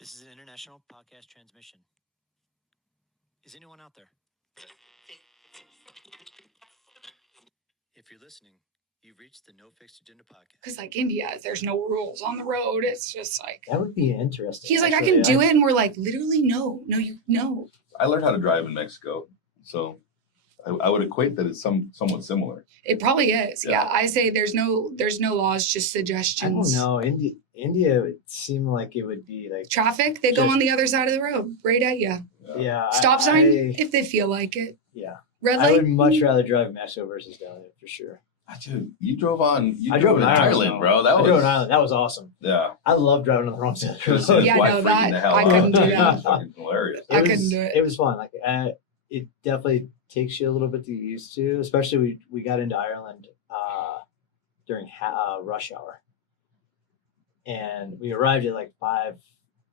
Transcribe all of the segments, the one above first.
This is an international podcast transmission. Is anyone out there? If you're listening, you've reached the No Fixed Agenda podcast. Because like India, there's no rules on the road. It's just like that would be interesting. He's like, I can do it, and we're like, literally, no, you know. I learned how to drive in Mexico, so I would equate that it's somewhat similar. It probably is. Yeah, I say there's no laws, just suggestions. I don't know. India would seem like it would be like traffic. They go on the other side of the road, right at you. Yeah. Stop sign if they feel like it. Yeah. Red light. I would much rather drive in Mexico versus down there for sure. Dude, you drove on. I drove in Ireland, bro. I drove in Ireland. That was awesome. Yeah. I love driving on the wrong side of the road. Yeah, no, that I couldn't do that. Fucking hilarious. I couldn't do it. It was fun. Like it definitely takes you a little bit to get used to. Especially we got into Ireland during rush hour, and we arrived at like 5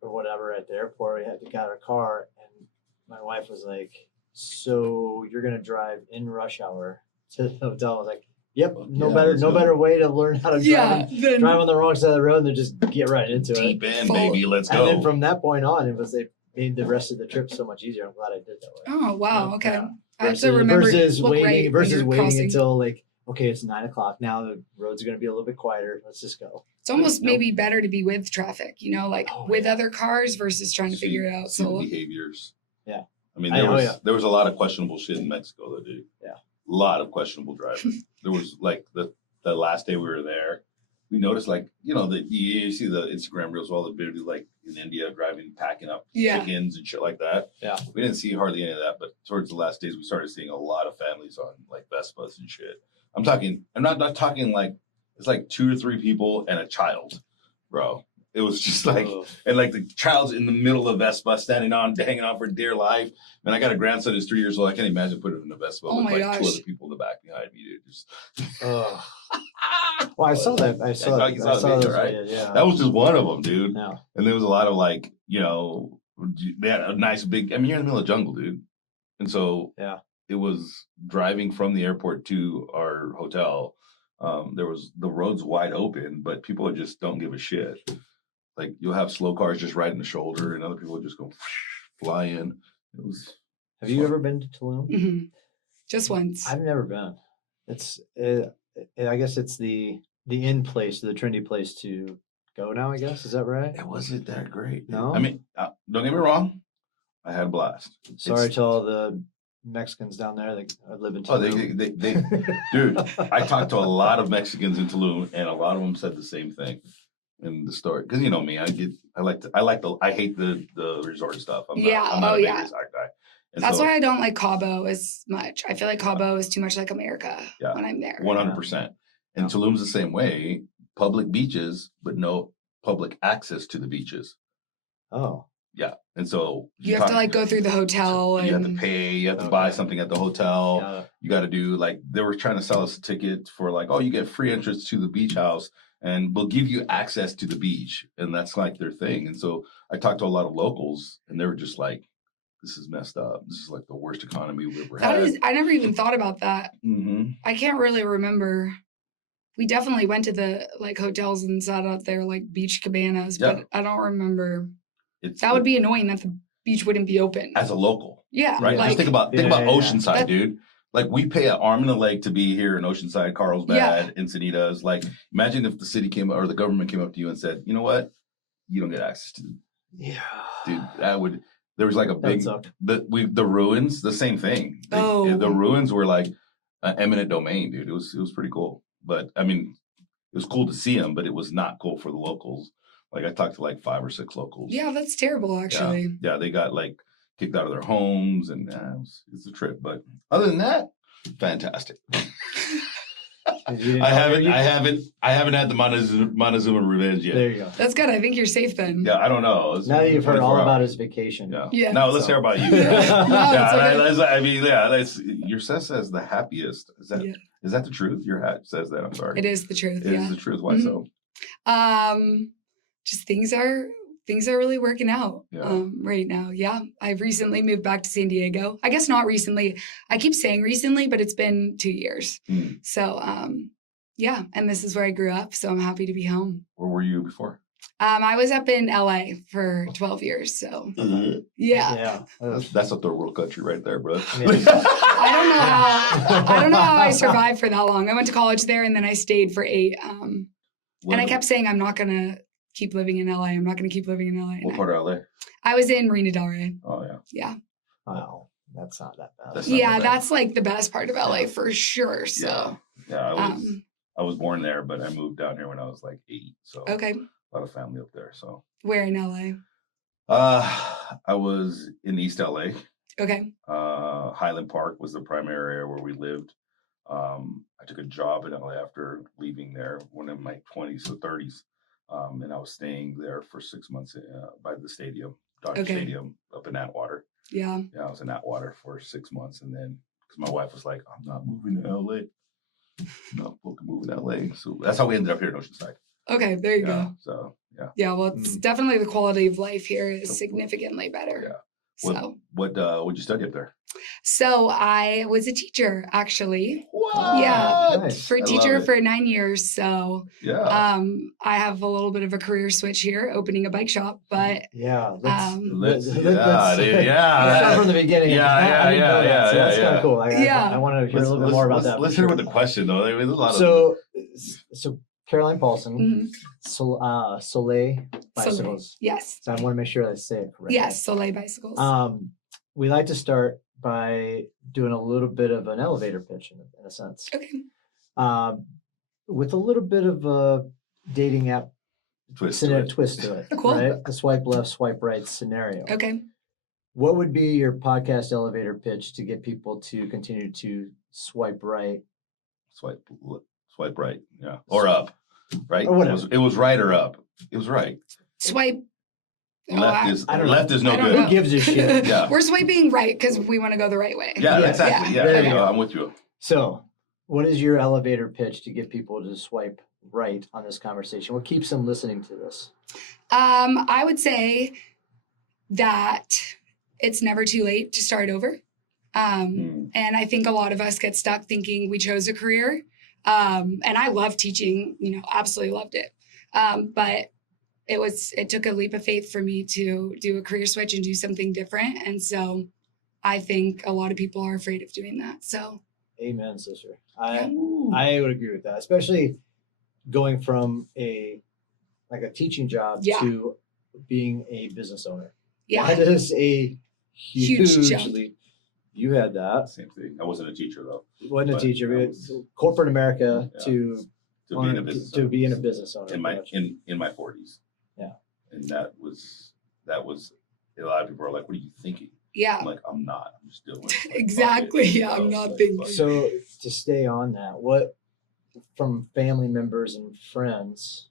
or whatever at the airport. We had to get our car, and my wife was like, "So you're gonna drive in rush hour to the hotel?" I was like, "Yep, no better way to learn how to drive on the wrong side of the road than just get right into it." Deep in, baby, let's go. And then from that point on, it made the rest of the trip so much easier. I'm glad I did that way. Oh wow, okay. Yeah. I have to remember versus waiting crossing. until like, okay, it's 9 o'clock now. The roads are going to be a little bit quieter. Let's just go. It's almost maybe better to be with traffic, with other cars versus trying to figure it out solo. Behaviors. Yeah. I mean, there was a lot of questionable shit in Mexico, though, dude. Yeah. A lot of questionable driving. There was like the last day we were there, we noticed like, you see the Instagram reels of all the dudes like in India driving, packing up chickens and shit like that. Yeah. We didn't see hardly any of that, but towards the last days, we started seeing a lot of families on like Vespas and shit. I'm not talking like, it's like 2 or 3 people and a child, bro. It was just like, and like the child's in the middle of Vespa, hanging on for dear life. And I got a grandson who's 3 years old. I can't imagine putting him in a Vespa with like 2 other people in the back behind me, dude. Just... Well, I saw that. I saw that video, right? Yeah. That was just one of them, dude. Yeah. And there was a lot of like, they had a nice big, you're in the middle of the jungle, dude. And so it was driving from the airport to our hotel. The roads wide open, but people just don't give a shit. Like you'll have slow cars just right in the shoulder, and other people just go fly in. It was. Have you ever been to Tulum? Mm-hmm. Just once. I've never been. It's. I guess it's the in place, the trendy place to go now. I guess is that right? It wasn't that great. No. I mean, don't get me wrong. I had a blast. Sorry to all the Mexicans down there that live in Tulum. They dude. I talked to a lot of Mexicans in Tulum, and a lot of them said the same thing. In the story, because you know me, I hate the resort stuff. I'm not a big resort guy. And that's why I don't like Cabo as much. I feel like Cabo is too much like America when I'm there. 100%. And Tulum's the same way. Public beaches, but no public access to the beaches. Oh. Yeah. And so you have to like go through the hotel. You have to pay. You have to buy something at the hotel. Yeah. You got to do like they were trying to sell us a ticket for like, oh, you get free entrance to the beach house. And we'll give you access to the beach. And that's like their thing. And so I talked to a lot of locals and they were just like, this is messed up. This is like the worst economy we've ever had. I never even thought about that. Mm-hmm. I can't really remember. We definitely went to the like hotels and sat out there like beach cabanas, but I don't remember. That would be annoying that the beach wouldn't be open. As a local. Yeah. Right. Like, just think about Oceanside, dude. Like we pay an arm and a leg to be here in Oceanside, Carlsbad, Encinitas. Like imagine if the city came or the government came up to you and said, you know what? You don't get access to dude, that would there was like a big the ruins, the same thing. The ruins were like an eminent domain, dude. It was pretty cool. But I mean, it was cool to see them, but it was not cool for the locals. Like I talked to like 5 or 6 locals. Yeah, that's terrible actually. Yeah, they got like kicked out of their homes, and it's a trip. But other than that, fantastic. I haven't had the Montezuma revenge yet. There you go. That's good. I think you're safe then. Yeah, I don't know. Now you've heard all about his vacation. Yeah. Now let's hear about you. Your set says the happiest. Is that the truth? Your hat says that. I'm sorry. It is the truth. It is the truth. Why so? Just things are really working out right now. Yeah. I've recently moved back to San Diego. I guess not recently. I keep saying recently, but it's been 2 years. So, and this is where I grew up. So I'm happy to be home. Where were you before? I was up in LA for 12 years. So yeah. That's a third world country right there, bro. I don't know how I survived for that long. I went to college there and then I stayed for 8. And I kept saying, I'm not going to keep living in LA. I'm not going to keep living in LA. What part of LA? I was in Marina Del Rey. Oh, yeah. Yeah. Wow. That's not that bad. That's like the best part of LA for sure. So I was born there, but I moved down here when I was like 8. So okay. A lot of family up there. So where in LA? I was in East LA. Okay. Highland Park was the primary area where we lived. I took a job in LA after leaving there when in my 20s or 30s. And I was staying there for 6 months by the stadium, Dodger Stadium up in Atwater. Yeah. Yeah, I was in Atwater for 6 months. And then, because my wife was like, I'm not moving to LA. I'm not moving to LA. So that's how we ended up here in Oceanside. Okay, there you go. So, yeah. Yeah, well, it's definitely the quality of life here is significantly better. Yeah. What did you study up there? So I was a teacher, actually. What? Yeah, nice. for teacher for 9 years. So yeah, I have a little bit of a career switch here, opening a bike shop. But let's start from the beginning. That's kind of cool. I want to hear a little bit more about that. Let's hear with the question though. There's a lot so Caroline Paulson, Soleil Bicycles. Yes. So I want to make sure I say it correctly. Yes, Soleil Bicycles. We like to start by doing a little bit of an elevator pitch in a sense. Okay. With a little bit of a dating app twist to it. Cool. Right? The swipe left, swipe right scenario. Okay. What would be your podcast elevator pitch to get people to continue to swipe right? Swipe right, yeah, or up, right? Or whatever. It was right or up. It was right. Swipe. Left is no good. Who gives a shit? Yeah. We're swiping right because we want to go the right way. Yeah, exactly. Yeah, there you go. I'm with you. So, what is your elevator pitch to get people to swipe right on this conversation? What keeps them listening to this? I would say that it's never too late to start over. And I think a lot of us get stuck thinking we chose a career. And I love teaching, absolutely loved it. But it took a leap of faith for me to do a career switch and do something different. And so I think a lot of people are afraid of doing that. So amen, sister. I would agree with that, especially going from a teaching job to being a business owner. Yeah. That is a huge jump. leap. You had that. Same thing. I wasn't a teacher though. Wasn't a teacher. Corporate America to be in a business owner. In my 40s. Yeah. And that was a lot of people are like, what are you thinking? Yeah. I'm like, I'm not. I'm just doing it. Exactly. Yeah, I'm not thinking. So to stay on that, what from family members and friends,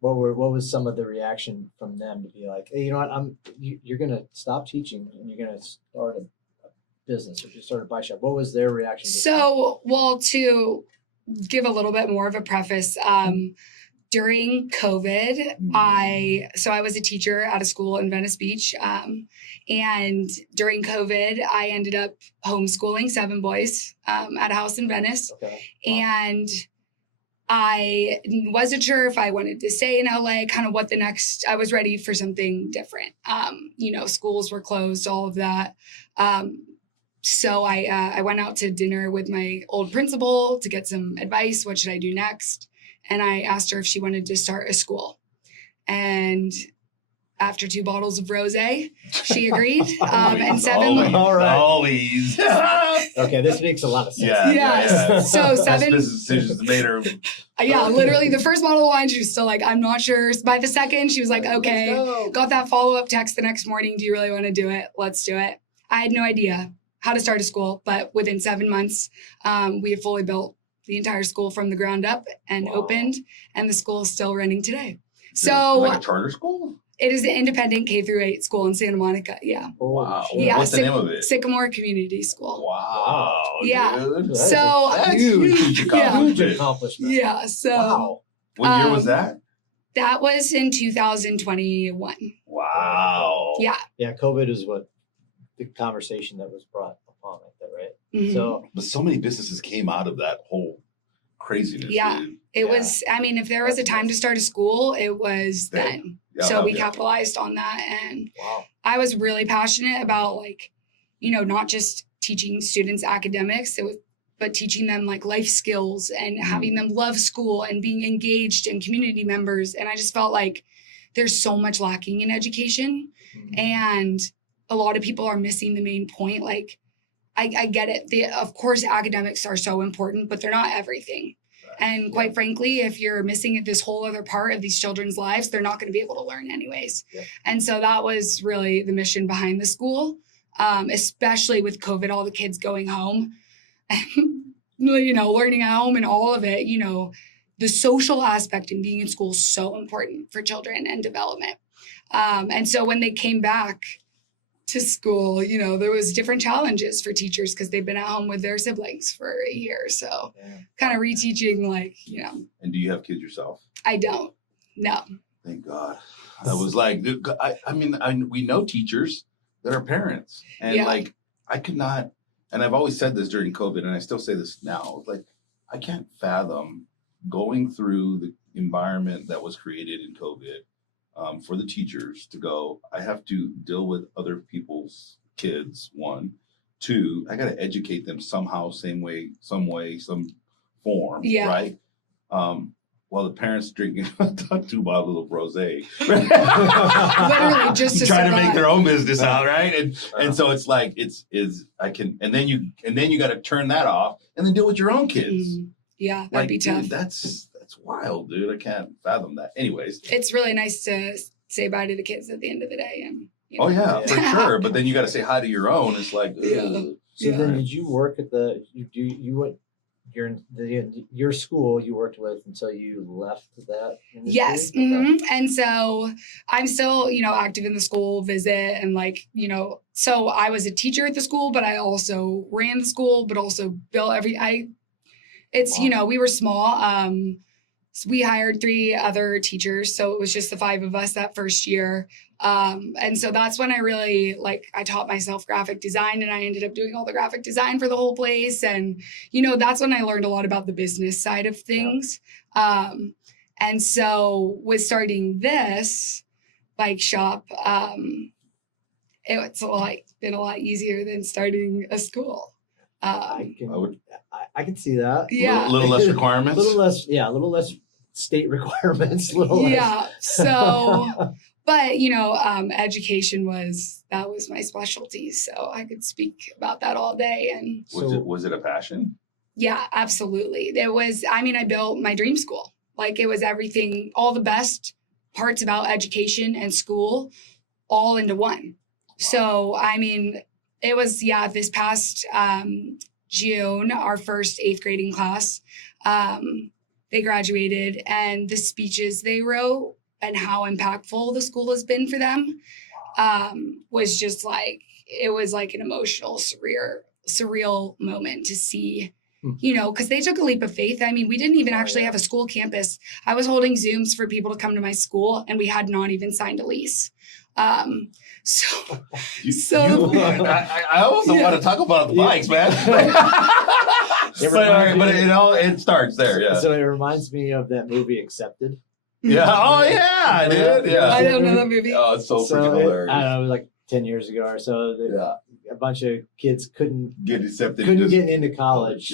what was some of the reaction from them to be like, hey, you know what, you're gonna stop teaching and you're gonna start a business or just start a bike shop? What was their reaction? So, to give a little bit more of a preface, during COVID, I was a teacher at a school in Venice Beach. And during COVID, I ended up homeschooling 7 boys at a house in Venice. Okay. Wow. And I wasn't sure if I wanted to stay in LA, kind of what the next, I was ready for something different. Schools were closed, all of that. So I went out to dinner with my old principal to get some advice. What should I do next? And I asked her if she wanted to start a school. And after 2 bottles of rosé, she agreed. And 7. Always. Okay, this makes a lot of sense. Yeah. So 7 business decisions made her. Yeah, literally the first bottle of wine, she was still like, I'm not sure. By the second, she was like, okay. Got that follow-up text the next morning. Do you really want to do it? Let's do it. I had no idea how to start a school, but within 7 months, we had fully built the entire school from the ground up and opened, and the school is still running today. So like a charter school? It is an independent K-8 school in Santa Monica. Yeah. Wow. Yeah. What's the name of it? Sycamore Community School. Wow. Yeah. Dude. So that's huge accomplishment. Yeah. So wow. What year was that? That was in 2021. Wow. Yeah. Yeah. COVID is what the conversation that was brought upon like that, right? Mm-hmm. So But so many businesses came out of that whole craziness. Yeah. Dude. It was, I mean, if there was a time to start a school, it was then. Yeah, so we yeah. capitalized on that. And Wow. I was really passionate about like, you know, not just teaching students academics, but teaching them like life skills and having them love school and being engaged and community members. And I just felt like there's so much lacking in education, and a lot of people are missing the main point. Like, I get it. Of course, academics are so important, but they're not everything. And quite frankly, if you're missing this whole other part of these children's lives, they're not going to be able to learn anyways. Yeah. And so that was really the mission behind the school, especially with COVID, all the kids going home, you know, learning at home and all of it, you know, the social aspect in being in school is so important for children and development. And so when they came back to school, you know, there was different challenges for teachers because they've been at home with their siblings for a year. So kind of reteaching, like, you know. And do you have kids yourself? I don't. No. Thank God. I was like, we know teachers that are parents, and like, I could not, and I've always said this during COVID, and I still say this now, like, I can't fathom going through the environment that was created in COVID. For the teachers to go, I have to deal with other people's kids, 1. 2, I got to educate them somehow, some form, right? While the parents drinking 2 bottles of rosé. Literally just to trying to make survive. their own business out, right? And so it's like, and then you got to turn that off and then deal with your own kids. Yeah, that'd Like, be tough. dude, that's wild, dude. I can't fathom that. Anyways. It's really nice to say bye to the kids at the end of the day. And you know. Oh yeah, for sure. But then you got to say hi to your own. It's like, Yeah. So then, did you work at your school you worked with until you left that industry? Yes. Okay. Mm-hmm. And so I'm still, you know, active in the school visit and like, you know, so I was a teacher at the school, but I also ran the school, but also built you know, we were small. So we hired 3 other teachers. So it was just the 5 of us that first year. And so that's when I really, I taught myself graphic design, and I ended up doing all the graphic design for the whole place. And, you know, that's when I learned a lot about the business side of things. And so with starting this bike shop, it's been a lot easier than starting a school. I can see that. Yeah. A little less requirements. A little less state requirements. Yeah. So, but you know, education was my specialty, so I could speak about that all day. And was it a passion? Yeah, absolutely. I built my dream school. Like, it was everything, all the best parts about education and school, all into one. Wow. So, I mean, it was, this past June, our first 8th grading class, they graduated, and the speeches they wrote and how impactful the school has been for them was just it was like an emotional, surreal moment to see, you know, because they took a leap of faith. I mean, we didn't even actually have a school campus. I was holding Zooms for people to come to my school, and we had not even signed a lease. I also want to talk about the bikes, man. But it starts there, yeah. So it reminds me of that movie Accepted. Yeah. Oh yeah, dude. Yeah. I don't know that movie. Oh, it's so freaking hilarious. I don't know, it was like 10 years ago or so. A bunch of kids couldn't get into college,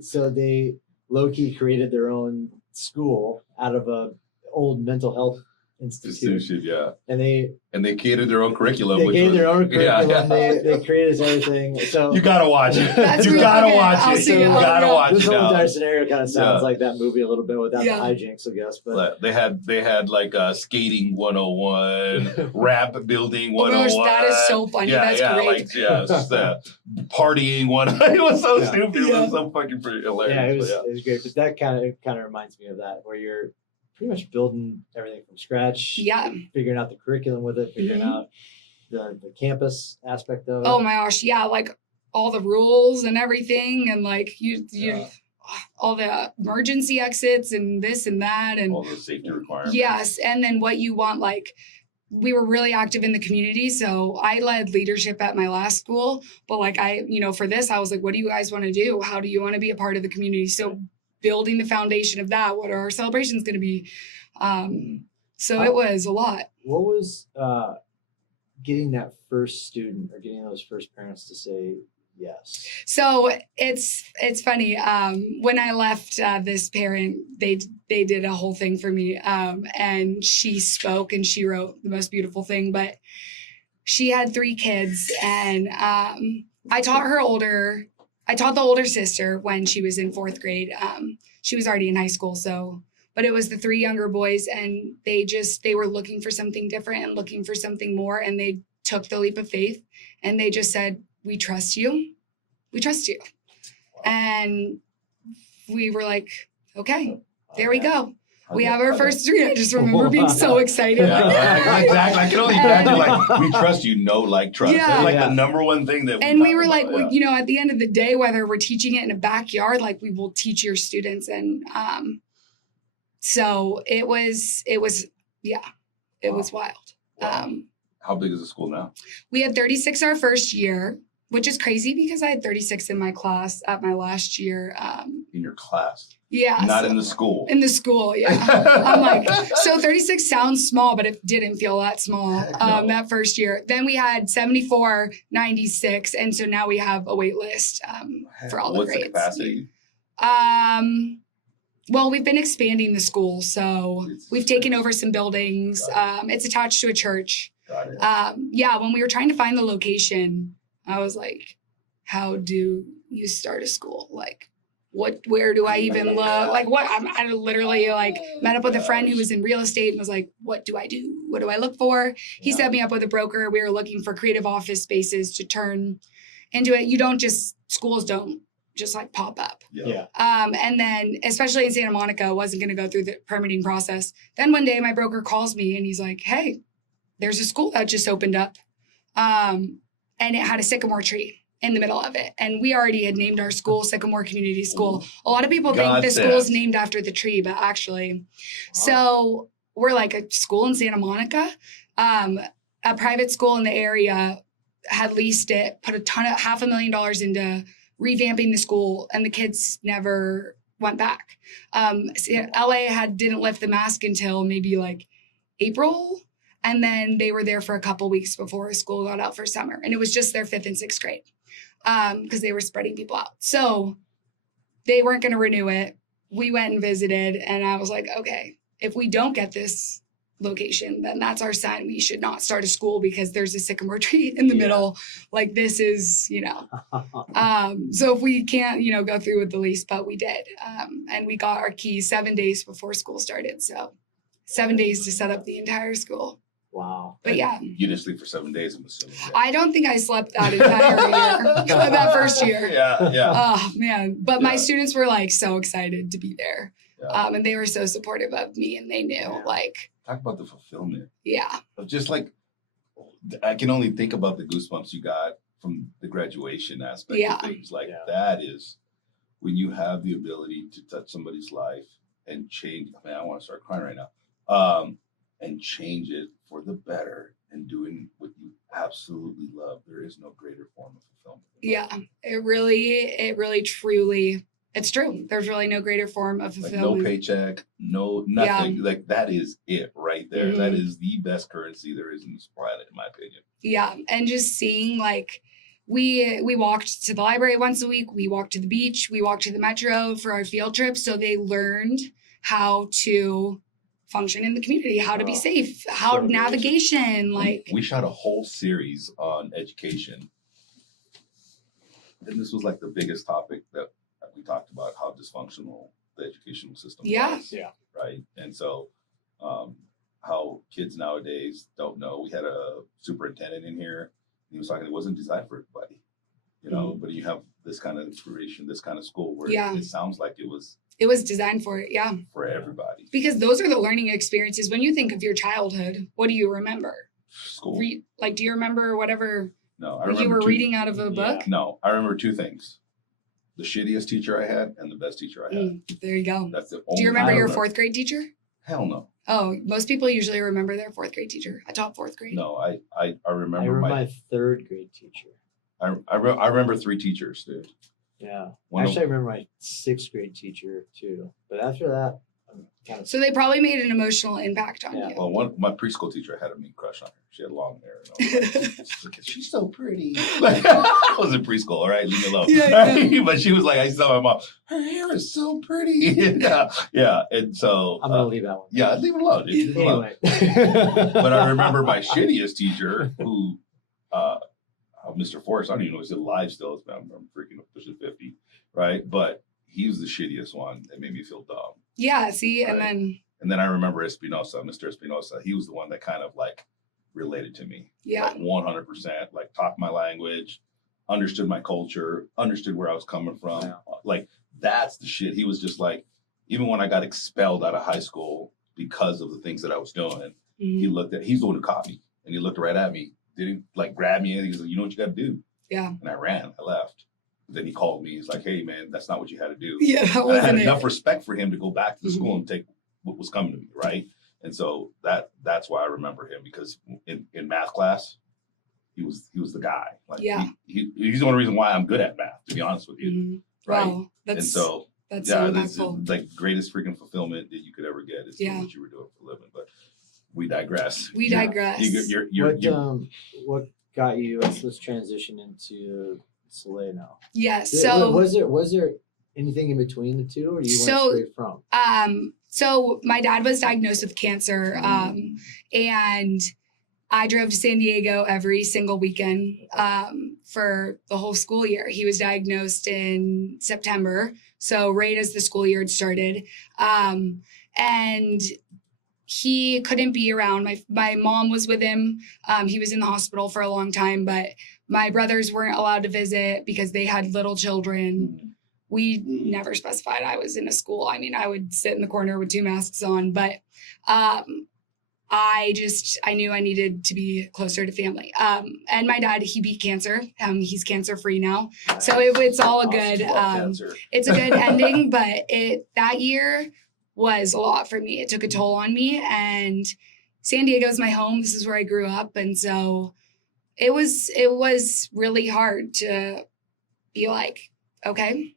so they low-key created their own school out of a old mental health institution. Yeah. And they created their own curriculum. They created their own curriculum. They created everything. So you gotta watch it. That's You really gotta good. watch I'll it. see You it. gotta watch this it. whole Now. entire scenario kind of sounds like that movie a little bit without the hijinks, I guess. But they had like skating 101, rap building 101. Oh my gosh, that is so funny. That's great. Partying one. It was so stupid. It was so fucking pretty hilarious. Yeah, it was great. But that kind of reminds me of that, where you're pretty much building everything from scratch. Yeah. Figuring out the curriculum with it, figuring out the campus aspect of it. Oh my gosh, yeah, like all the rules and everything, and like you all the emergency exits and this and that, and all the safety requirements. Yes, and then what you want, like, we were really active in the community. So I led leadership at my last school, but for this, I was like, what do you guys want to do? How do you want to be a part of the community? So building the foundation of that. What are our celebrations going to be? So it was a lot. What was getting that first student or getting those first parents to say yes? So it's funny. When I left, this parent, they did a whole thing for me, and she spoke and she wrote the most beautiful thing. But she had 3 kids, and I taught the older sister when she was in 4th grade. She was already in high school, but it was the 3 younger boys, and they were looking for something different and looking for something more, and they took the leap of faith, and they just said, we trust you. We trust you. And we were like, okay, there we go. We have our first 3. I just remember being so excited. Yeah, exactly. I can only imagine, like, we trust you, trust. Yeah. It's like the number one thing that and we were like, well, you know, at the end of the day, whether we're teaching it in a backyard, like we will teach your students. And so it was wild. Wow. How big is the school now? We had 36 our first year, which is crazy because I had 36 in my class at my last year. In your class? Yeah. Not in the school. In the school, yeah. I'm like, so 36 sounds small, but it didn't feel that small that first year. Then we had 74, 96, and so now we have a wait list for all the grades. What's the capacity? Well, we've been expanding the school, so we've taken over some buildings. It's attached to a church. Got it. Yeah, when we were trying to find the location, I was like, how do you start a school? Like, where do I even look? Like, I literally like met up with a friend who was in real estate and was like, what do I do? What do I look for? He set me up with a broker. We were looking for creative office spaces to turn into it. Schools don't just like pop up. Yeah. And then especially in Santa Monica, wasn't going to go through the permitting process. Then one day my broker calls me and he's like, hey, there's a school that just opened up. And it had a sycamore tree in the middle of it. And we already had named our school Sycamore Community School. A lot of people think the school is named after the tree, but actually, so we're like a school in Santa Monica. A private school in the area had leased it, put $500,000 into revamping the school, and the kids never went back. LA didn't lift the mask until maybe like April. And then they were there for a couple weeks before school got out for summer. And it was just their 5th and 6th grade because they were spreading people out. So they weren't going to renew it. We went and visited, and I was like, okay, if we don't get this location, then that's our sign. We should not start a school because there's a sycamore tree in the middle. Like, this is, so if we can't, go through with the lease, but we did. And we got our keys 7 days before school started. So 7 days to set up the entire school. Wow. But yeah. You didn't sleep for 7 days, I'm assuming. Yeah. I don't think I slept that entire year, that first year. Yeah. Oh, man. But my students were like so excited to be there. Yeah. And they were so supportive of me, and they knew like. Talk about the fulfillment. Yeah. Of just like, I can only think about the goosebumps you got from the graduation aspect of things. Like that is when you have the ability to touch somebody's life and change. Man, I want to start crying right now. And change it for the better and doing what you absolutely love. There is no greater form of fulfillment. Yeah, it really, truly, it's true. There's really no greater form of fulfillment. Like no paycheck, no nothing. Yeah. Like that is it right there. Mm-hmm. That is the best currency there is in this planet, in my opinion. Yeah, and just seeing like we walked to the library once a week. We walked to the beach. We walked to the metro for our field trips. So they learned how to function in the community, how to be safe, how navigation, like we shot a whole series on education, and this was like the biggest topic that we talked about, how dysfunctional the educational system was, right? And so how kids nowadays don't know. We had a superintendent in here, and he was talking, it wasn't designed for everybody, but you have this kind of inspiration, this kind of school where it sounds like it was designed for it, for everybody. Because those are the learning experiences. When you think of your childhood, what do you remember? School. Do you remember whatever you were reading out of a book? No, I remember 2 things. The shittiest teacher I had and the best teacher I had. There you go. That's the only. Do you remember your 4th grade teacher? Hell no. Oh, most people usually remember their 4th grade teacher. I taught 4th grade. No, I remember my 3rd grade teacher. I remember 3 teachers, dude. Yeah. One of- Actually, I remember my 6th grade teacher too. But after that, I'm kind of So they probably made an emotional impact on Yeah. you. Well, my preschool teacher had a mean crush on her. She had long hair. And I was like, she's so pretty. Like, I was in preschool, all right? Leave me alone. Yeah. But she was like, I used to tell my mom, her hair is so pretty. yeah. And so I'm gonna leave that one. yeah, leave it alone. Leave it alone. Anyway. But I remember my shittiest teacher, who Mr. Forrest, I don't even know if he's alive still. I'm freaking pushing 50, right? But he was the shittiest one that made me feel dumb. Yeah, see, Right. and then I remember Espinosa, Mr. Espinosa. He was the one that kind of like related to me. yeah, Like 100%, like talked my language, understood my culture, understood where I was coming from. Yeah. Like that's the shit. He was just like, even when I got expelled out of high school because of the things that I was doing, he's the one who caught me and he looked right at me. Didn't like grab me and he was like, you know what you got to do? Yeah. And I ran, I left. Then he called me. He's like, hey man, that's not what you had to do. Yeah, that And I wasn't had it. enough respect for him to go back to the school and take what was coming to me, right? And so that's why I remember him, because in math class, he was the guy. Like Yeah. he's the only reason why I'm good at math, to be honest with you. Mhm. Right. Wow, And that's so that's yeah, so it's impactful. like greatest freaking fulfillment that you could ever get is doing Yeah. what you were doing for a living. But we digress. We Yeah. digress. What got you? Let's transition into Soleil now. Yes. So was there anything in between the two, or you went straight from? So my dad was diagnosed with cancer, and I drove to San Diego every single weekend for the whole school year. He was diagnosed in September, so right as the school year had started, and he couldn't be around. My mom was with him. He was in the hospital for a long time, but my brothers weren't allowed to visit because they had little children. We never specified I was in a school. I mean, I would sit in the corner with 2 masks on, but I knew I needed to be closer to family. And my dad, he beat cancer. He's cancer free now. So it's all a good, it's a good ending, but that year was a lot for me. It took a toll on me, and San Diego's my home. This is where I grew up. And so it was really hard to be like, okay,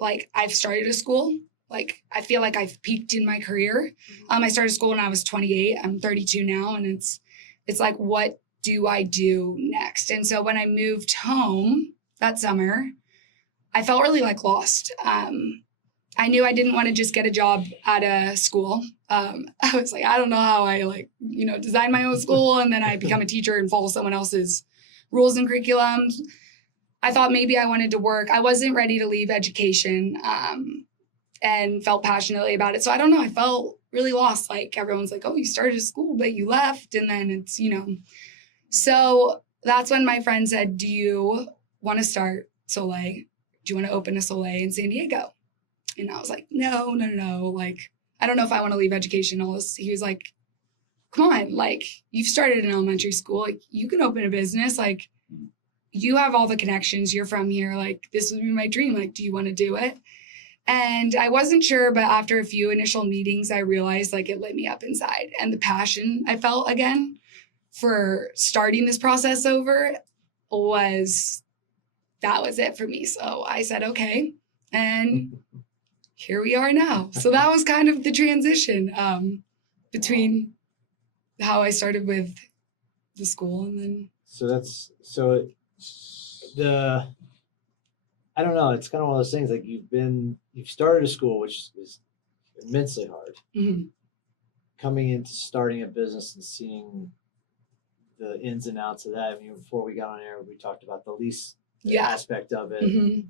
like I've started a school. Like I feel like I've peaked in my career. I started school when I was 28. I'm 32 now, and it's like, what do I do next? And so when I moved home that summer, I felt really like lost. I knew I didn't want to just get a job at a school. I was like, I don't know how I design my own school and then I become a teacher and follow someone else's rules and curriculums. I thought maybe I wanted to work. I wasn't ready to leave education and felt passionately about it. So I don't know. I felt really lost. Like everyone's like, oh, you started a school, but you left. And then it's, So that's when my friend said, do you want to start Soleil? Do you want to open a Soleil in San Diego? And I was like, no. Like, I don't know if I want to leave education. He was like, come on, like you've started an elementary school. Like you can open a business. Like you have all the connections. You're from here. Like this would be my dream. Like, do you want to do it? And I wasn't sure, but after a few initial meetings, I realized like it lit me up inside, and the passion I felt again for starting this process over was it for me. So I said, okay. And here we are now. So that was kind of the transition between how I started with the school and then. I don't know. It's kind of one of those things like you've started a school, which is immensely hard. Mm-hmm. Coming into starting a business and seeing the ins and outs of that. I mean, before we got on air, we talked about the lease aspect of it. Mm-hmm.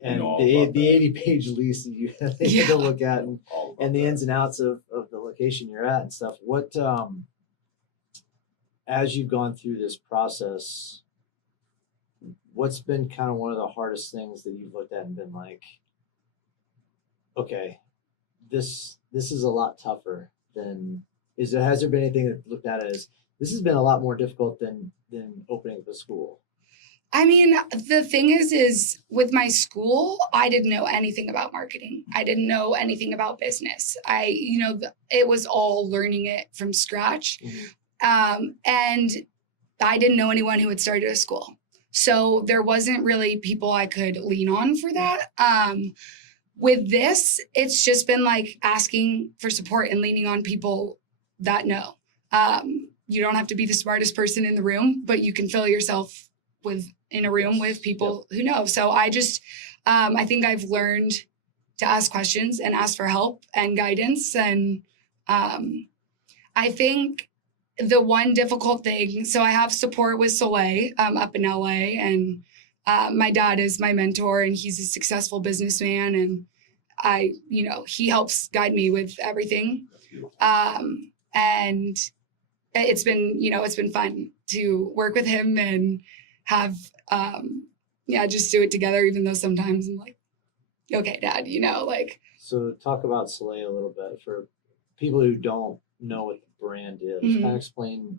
And the 80-page lease that you had to look at and the ins and outs of the location you're at and stuff. What, as you've gone through this process, what's been kind of one of the hardest things that you've looked at and been like, okay, this is a lot tougher than, has there been anything that looked at it as, this has been a lot more difficult than opening up a school? I mean, the thing is with my school, I didn't know anything about marketing. I didn't know anything about business. It was all learning it from scratch. Mm-hmm. And I didn't know anyone who had started a school. So there wasn't really people I could lean on for that. With this, it's just been like asking for support and leaning on people that know. You don't have to be the smartest person in the room, but you can fill yourself in a room with people who know. So I just, I think I've learned to ask questions and ask for help and guidance. And I think the one difficult thing, so I have support with Soleil up in LA, and my dad is my mentor, and he's a successful businessman, and he helps guide me with everything. And it's been fun to work with him and have, just do it together, even though sometimes I'm like, okay, Dad, So talk about Soleil a little bit for people who don't know what the brand is. Mm-hmm. Kind of explain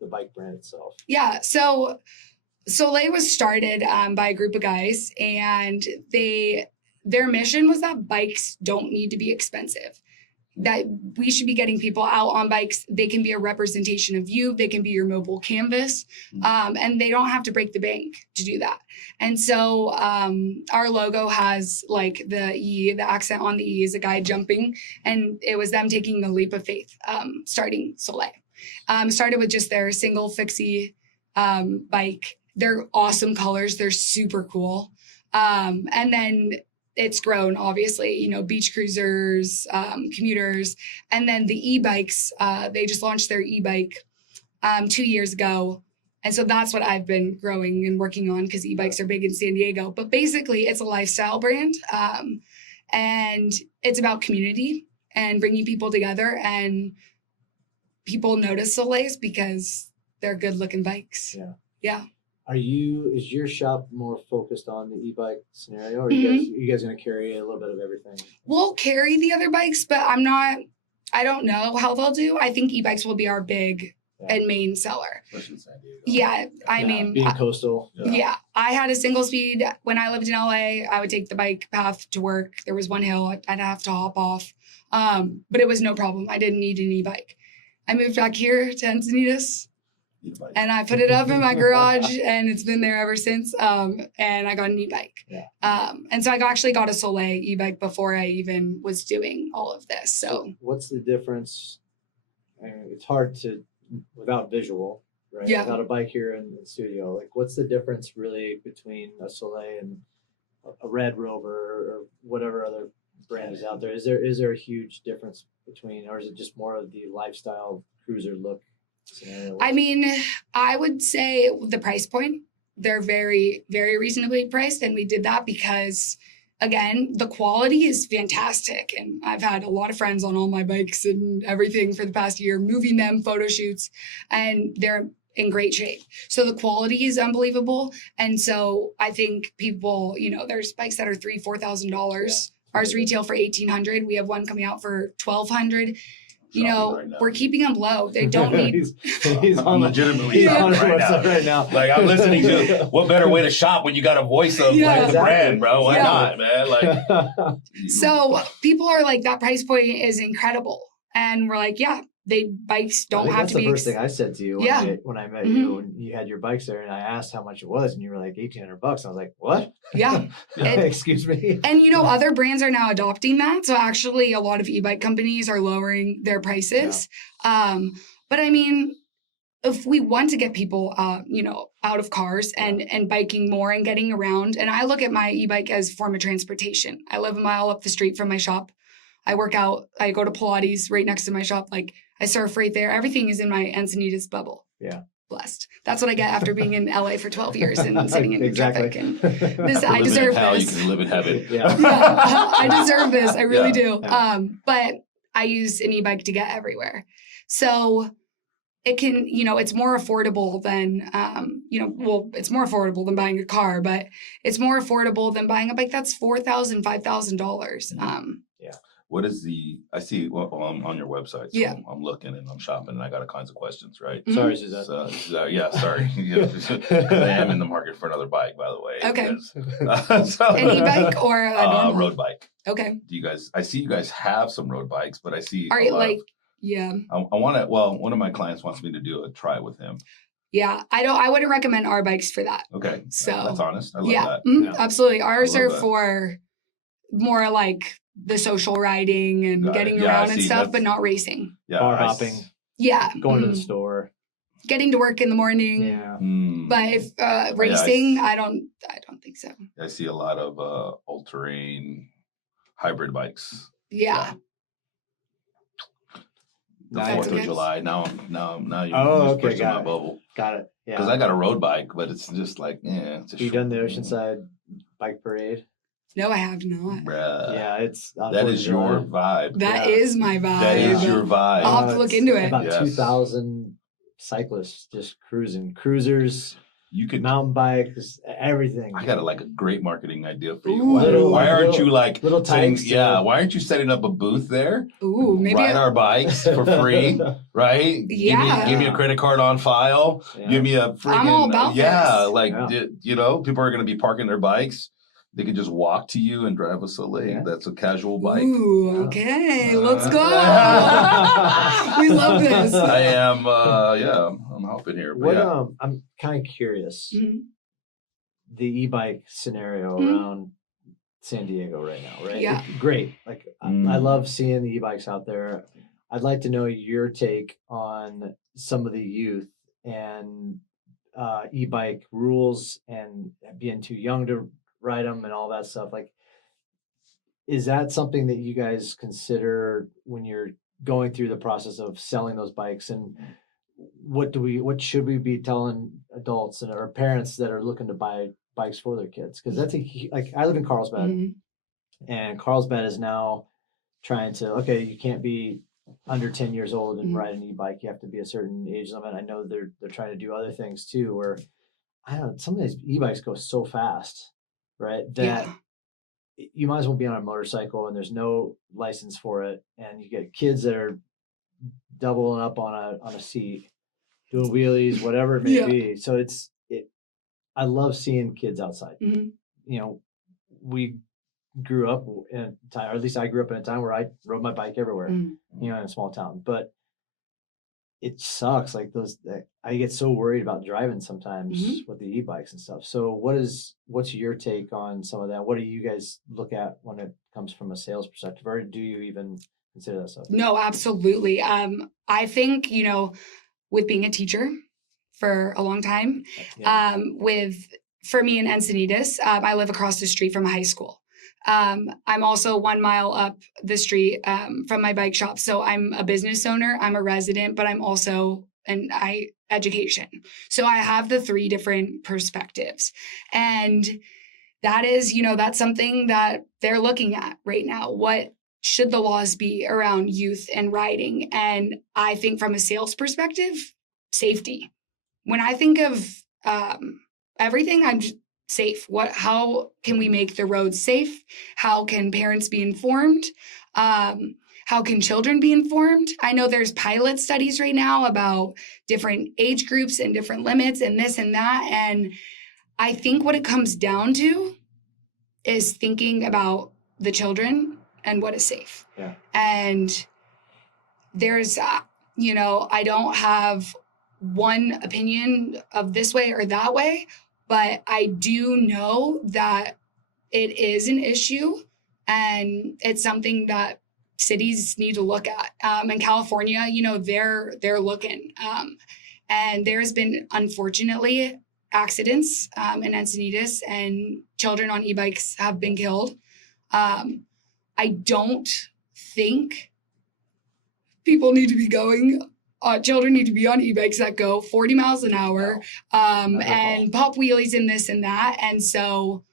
the bike brand itself. Yeah. So Soleil was started by a group of guys, and their mission was that bikes don't need to be expensive. That we should be getting people out on bikes. They can be a representation of you. They can be your mobile canvas. And they don't have to break the bank to do that. And so our logo has like the accent on the E is a guy jumping. And it was them taking the leap of faith, starting Soleil. Started with just their single fixie bike. They're awesome colors. They're super cool. And then it's grown, obviously, beach cruisers, commuters, and then the e-bikes. They just launched their e-bike 2 years ago. And so that's what I've been growing and working on, because e-bikes are big in San Diego. But basically, it's a lifestyle brand. And it's about community and bringing people together. And people notice Soleils because they're good looking bikes. Yeah. Is your shop more focused on the e-bike scenario, or are you guys going to carry a little bit of everything? We'll carry the other bikes, but I don't know how they'll do. I think e-bikes will be our big and main seller. Especially in San Diego. Yeah. I mean, being coastal. Yeah. I had a single speed when I lived in LA. I would take the bike path to work. There was one hill I'd have to hop off. But it was no problem. I didn't need an e-bike. I moved back here to Encinitas. And I put it up in my garage, and it's been there ever since. And I got an e-bike. And so I actually got a Soleil e-bike before I even was doing all of this. So what's the difference? I mean, it's hard to, without visual, right? Yeah. Without a bike here in the studio, like what's the difference really between a Soleil and a Red Rover or whatever other brand is out there? Is there a huge difference between, or is it just more of the lifestyle cruiser look scenario? I mean, I would say the price point, they're very, very reasonably priced. And we did that because, again, the quality is fantastic. And I've had a lot of friends on all my bikes and everything for the past year, moving them, photo shoots, and they're in great shape. So the quality is unbelievable. And so I think people, there's bikes that are $3,000, $4,000. Ours retail for $1,800. We have one coming out for $1,200. We're keeping them low. They don't need. he's on legitimately on right now. Like, I'm listening to what better way to shop when you got a voice of the brand, bro? Why not, man? Like, so people are like, that price point is incredible, and we're like, bikes don't have to be. That's the first thing I said to you when I met you, when you had your bikes there, and I asked how much it was, and you were like $1,800. I was like, what? Yeah. Excuse me. And other brands are now adopting that. So actually, a lot of e-bike companies are lowering their prices. Yeah. But I mean, if we want to get people, out of cars and biking more and getting around, and I look at my e-bike as a form of transportation. I live a mile up the street from my shop. I work out. I go to Pilates right next to my shop. Like, I surf right there. Everything is in my Encinitas bubble. Yeah. Blessed. That's what I get after being in LA for 12 years and sitting in traffic. And I deserve this. You can live in heaven. I deserve this. I really do. Yeah. But I use an e-bike to get everywhere. So it can, it's more affordable than, it's more affordable than buying a car, but it's more affordable than buying a bike that's $4,000, $5,000. What is I see on your website, so I'm looking and I'm shopping and I got all kinds of questions, right? Mm-hmm. Sorry, Suzette. Sorry. I am in the market for another bike, by the way. Okay. An e-bike or a normal? Road bike. Okay. I see you guys have some road bikes, but I see I want to, one of my clients wants me to do a try with him. Yeah, I wouldn't recommend our bikes for that. Okay. So That's honest. I love yeah, that. mhm, Yeah. absolutely. Ours love are that. for more like the social riding and Got it. getting Yeah, I around and see. stuff, but That's- not racing. Yeah. Bar I hopping. s- Yeah. Going to the mhm. store. Getting to work in the morning. Yeah. Mm. But if I racing, s- I don't think so. I see a lot of all-terrain hybrid bikes. Yeah. The Nice. 4th of Okay. July. Now you Oh, just okay, pushed in got my it. bubble. Got it. Yeah. Because I got a road bike, but it's just like, it's a You done the short- Oceanside bike parade? No, I have not. Bruh. Yeah, it's on That 4th of is your July. vibe. That Yeah. is my vibe. That is Yeah. your vibe. I'll have to look It's into it. About Yes. 2,000 cyclists just cruising, cruisers, You could. mountain bikes, everything. I got a great marketing idea for you. Ooh. Why aren't you like little setting, types? why aren't you setting up a booth there? Ooh, maybe Ride our bikes for free, right? Yeah. Give me a credit card on file. Yeah. Give me a freaking I'm all about this. like Yeah. people are gonna be parking their bikes. They can just walk to you and drive a Soleil. Yeah. That's a casual bike. Ooh, Yeah. okay, let's go. Yeah. We love this. I am I'm helping here. But What yeah. I'm kind of curious. Mhm. The e-bike scenario Mhm. around San Diego right now, right? Yeah. Great. Like I Mm. love seeing the e-bikes out there. I'd like to know your take on some of the youth and e-bike rules and being too young to ride them and all that stuff. Like, is that something that you guys consider when you're going through the process of selling those bikes? And what should we be telling adults and our parents that are looking to buy bikes for their kids? Because that's like I live in Carlsbad, Mhm. and Carlsbad is now trying to you can't be under 10 years old and Mhm. ride an e-bike. You have to be a certain age limit. I know they're trying to do other things too, where I don't know, some of these e-bikes go so fast, right? That Yeah. you might as well be on a motorcycle and there's no license for it, and you get kids that are doubling up on a seat, doing wheelies, whatever it may Yeah. be. So I love seeing kids outside. Mhm. We grew up in a time, or at least I grew up in a time where I rode my bike everywhere, Mhm. in a small town. But it sucks. Like I get so worried about driving sometimes Mhm. with the e-bikes and stuff. So what's your take on some of that? What do you guys look at when it comes from a sales perspective, or do you even consider that stuff? No, absolutely. I think, with being a teacher for a long time, Yeah. for me in Encinitas, I live across the street from a high school. I'm also 1 mile up the street from my bike shop. So I'm a business owner, I'm a resident, but I'm also education. So I have the 3 different perspectives. And that is, that's something that they're looking at right now. What should the laws be around youth and riding? And I think from a sales perspective, safety. When I think of everything, I'm just safe. How can we make the roads safe? How can parents be informed? How can children be informed? I know there's pilot studies right now about different age groups and different limits and this and that. And I think what it comes down to is thinking about the children and what is safe. Yeah. And there's, I don't have one opinion of this way or that way, but I do know that it is an issue and it's something that cities need to look at. In California, they're looking. And there's been, unfortunately, accidents in Encinitas, and children on e-bikes have been killed. I don't think people need to be children need to be on e-bikes that go 40 miles an hour and pop wheelies and this and that. And so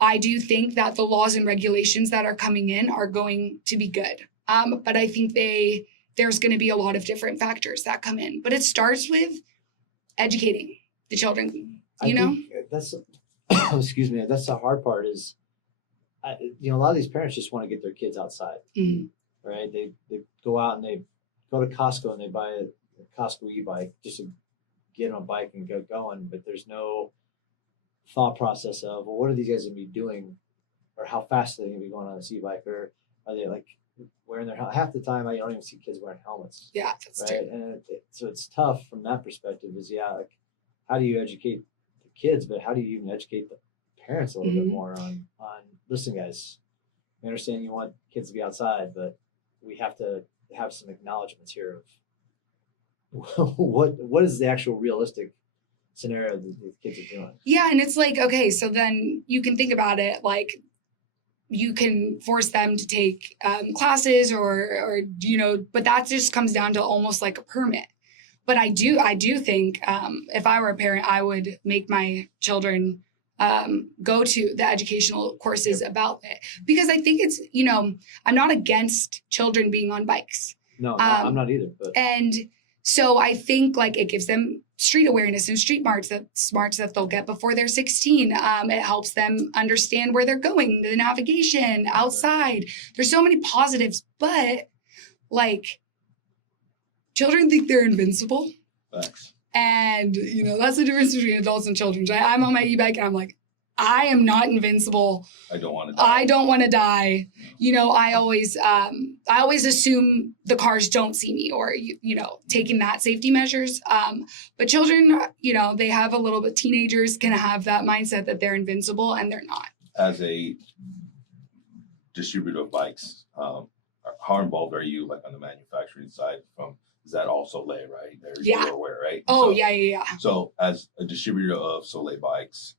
I do think that the laws and regulations that are coming in are going to be good. But I think there's going to be a lot of different factors that come in. But it starts with educating the children, I think that's excuse me. That's the hard part is, a lot of these parents just want to get their kids outside, Mhm. right? They go out and they go to Costco and they buy a Costco e-bike just to get on a bike and go going. But there's no thought process of, well, what are these guys going to be doing, or how fast are they going to be going on this e-bike, or are they like wearing their half the time I don't even see kids wearing helmets. Yeah, that's Right. true. And so it's tough from that perspective is like, how do you educate the kids, but how do you even educate the parents a little bit more on, listen guys, we understand you want kids to be outside, but we have to have some acknowledgments here of what is the actual realistic scenario that the kids are doing. Yeah, and it's like, okay, so then you can think about it like you can force them to take classes or but that just comes down to almost like a permit. But I do think if I were a parent, I would make my children go to the educational courses about it, because I think it's, I'm not against children being on bikes. No, I'm not either. But And so I think like it gives them street awareness and street smarts that they'll get before they're 16. It helps them understand where they're going, the navigation outside. There's so many positives, but like children think they're invincible. Facts. And, that's the difference between adults and children. I'm on my e-bike and I'm like, I am not invincible. I don't want to die. I don't want to die. I always assume the cars don't see me or, taking that safety measures. But children, they have a little bit, teenagers can have that mindset that they're invincible and they're not. As a distributor of bikes, how involved are you like on the manufacturing side is that all Soleil, right? Yeah. You're aware, right? Oh, so, yeah. So as a distributor of Soleil bikes,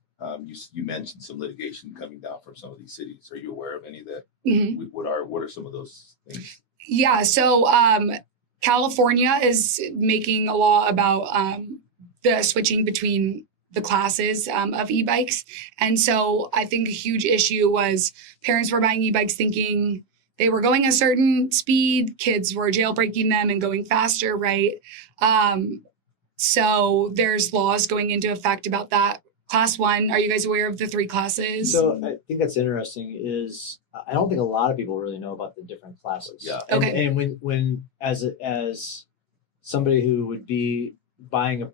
you mentioned some litigation coming down from some of these cities. Are you aware of any of that? Mm-hmm. What are some of those things? Yeah. So California is making a law about the switching between the classes of e-bikes. And so I think a huge issue was parents were buying e-bikes thinking they were going a certain speed, kids were jailbreaking them and going faster, right? So there's laws going into effect about that. Class 1, are you guys aware of the 3 classes? So I think that's interesting is I don't think a lot of people really know about the different classes. Yeah. Okay. And when as somebody who would be buying a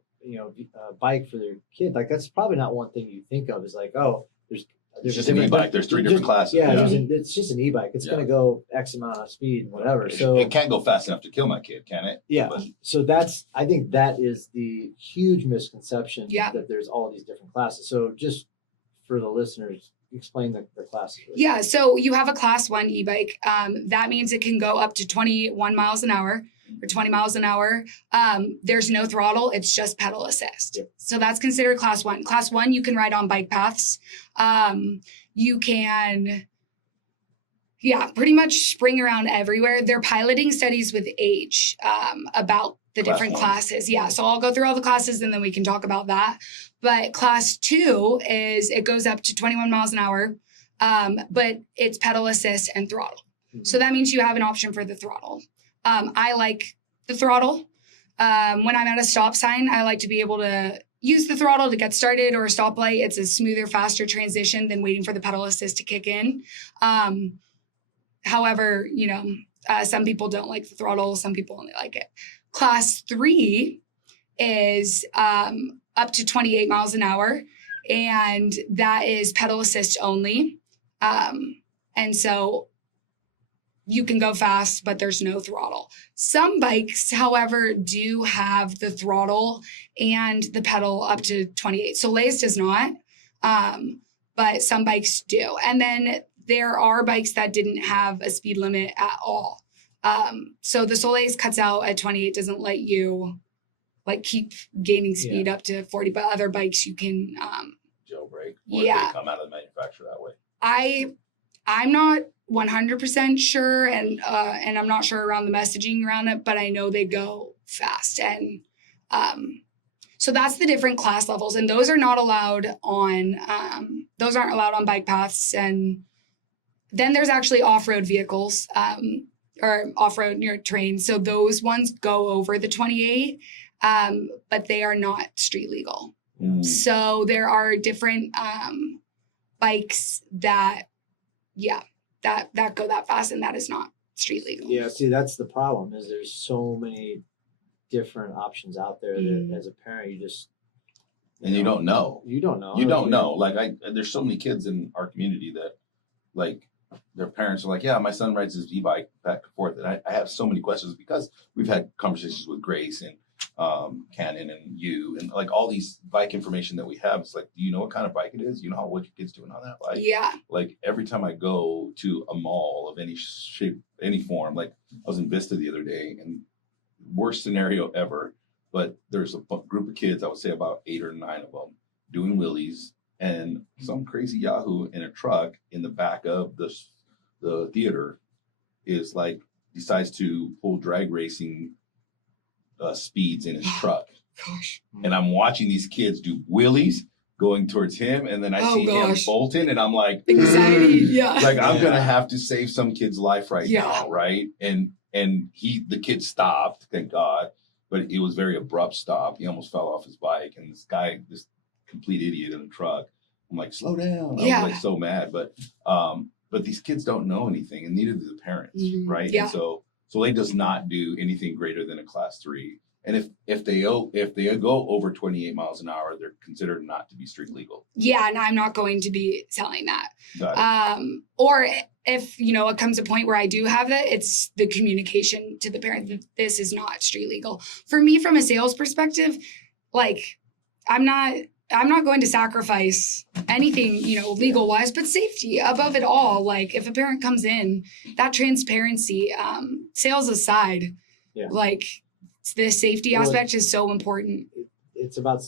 bike for their kid, like that's probably not one thing you think of is like, oh, there's just an e-bike. There's 3 different classes. Yeah, it's just an e-bike. It's going to go X amount of speed, whatever. So it can't go fast enough to kill my kid, can it? Yeah. But, so I think that is the huge misconception that there's all these different classes. So just for the listeners, explain the classes. Yeah. So you have a class 1 e-bike. That means it can go up to 21 miles an hour. Or 20 miles an hour. There's no throttle. It's just pedal assist. Yep. So that's considered class 1. Class 1, you can ride on bike paths. You can, pretty much spring around everywhere. They're piloting studies with age about the Class different 1. classes. Yeah. So I'll go through all the classes and then we can talk about that. But class 2 it goes up to 21 miles an hour, but it's pedal assist and throttle. Mm-hmm. So that means you have an option for the throttle. I like the throttle. When I'm at a stop sign, I like to be able to use the throttle to get started or a stoplight. It's a smoother, faster transition than waiting for the pedal assist to kick in. However, some people don't like the throttle. Some people only like it. Class 3 is up to 28 miles an hour, and that is pedal assist only. And so you can go fast, but there's no throttle. Some bikes, however, do have the throttle and the pedal up to 28. Soleil's does not, but some bikes do. And then there are bikes that didn't have a speed limit at all. So the Soleil's cuts out at 28, doesn't let you keep gaining speed up to 40, but other bikes you can jailbreak. Or they come out of the manufacturer that way. I'm not 100% sure, and I'm not sure around the messaging around it, but I know they go fast, and so that's the different class levels, and those are not allowed on those aren't allowed on bike paths. And then there's actually off-road vehicles or off-road near trains, so those ones go over the 28, but they are not street legal. So there are different bikes that go that fast, and that is not street legal. Yeah, see, that's the problem is there's so many different options out there that as a parent you just you don't know. You don't know. You don't know. Like there's so many kids in our community that like their parents are like, yeah, my son rides his e-bike back and forth. And I have so many questions because we've had conversations with Grace and Cannon and you and like all these bike information that we have. It's like, do you know what kind of bike it is? You know what your kid's doing on that bike? Yeah. Like every time I go to a mall of any shape, any form, like I was in Vista the other day and worst scenario ever, but there's a group of kids, I would say about 8 or 9 of them doing wheelies and some crazy Yahoo in a truck in the back of the theater is like decides to pull drag racing speeds in his truck. Gosh. And I'm watching these kids do wheelies going towards him, and then I see him bolting, and I'm like, anxiety. Yeah. Like I'm gonna have to save some kid's life right now, right? And the kid stopped, thank God, but it was very abrupt stop. He almost fell off his bike, and this complete idiot in a truck. I'm like, slow down. I was like so mad, but these kids don't know anything, and neither do the parents, right? Yeah. And so they does not do anything greater than a class 3. And if they go over 28 miles an hour, they're considered not to be street legal. Yeah, and I'm not going to be selling that. Got it. Or if it comes a point where I do have it, it's the communication to the parent that this is not street legal. For me, from a sales perspective, like I'm not going to sacrifice anything, legal wise, but safety above it all. Like if a parent comes in, that transparency, sales aside, like the safety aspect is so important. It's about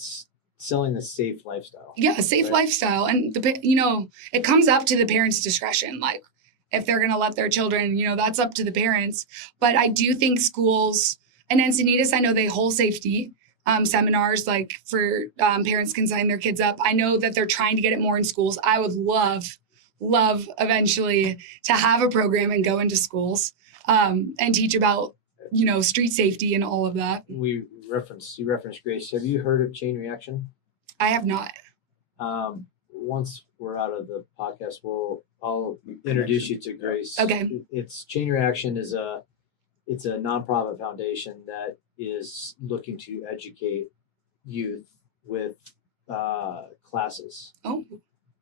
selling a safe lifestyle. Yeah, a safe lifestyle. And, it comes up to the parents' discretion. Like if they're going to let their children, that's up to the parents. But I do think schools and Encinitas, I know they hold safety seminars like for parents can sign their kids up. I know that they're trying to get it more in schools. I would love eventually to have a program and go into schools and teach about, street safety and all of that. You referenced Grace. Have you heard of chain reaction? I have not. Once we're out of the podcast, I'll introduce you to Grace. Okay. It's Chain Reaction it's a nonprofit foundation that is looking to educate youth with classes. Oh.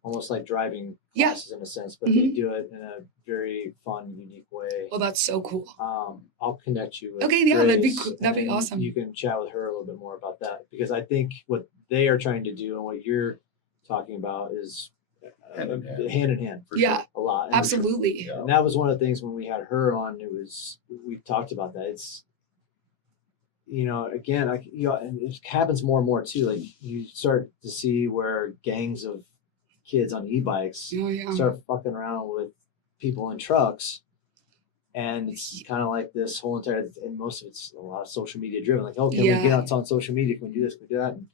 Almost like driving classes in a sense, but they do it in a very fun, unique way. Well, that's so cool. I'll connect you with that'd be Grace, cool. That'd be awesome. You can chat with her a little bit more about that, because I think what they are trying to do and what you're talking about is hand in hand. For sure. A lot. Absolutely. Yeah. And that was one of the things when we had her on, we talked about that. It's, again, and it happens more and more too. Like you start to see where gangs of kids on e-bikes start fucking around with people in trucks, and it's kind of like this whole entire, and most of it's a lot of social media driven. Like, oh, can we get out on social media? Can we do this? Can we do that? And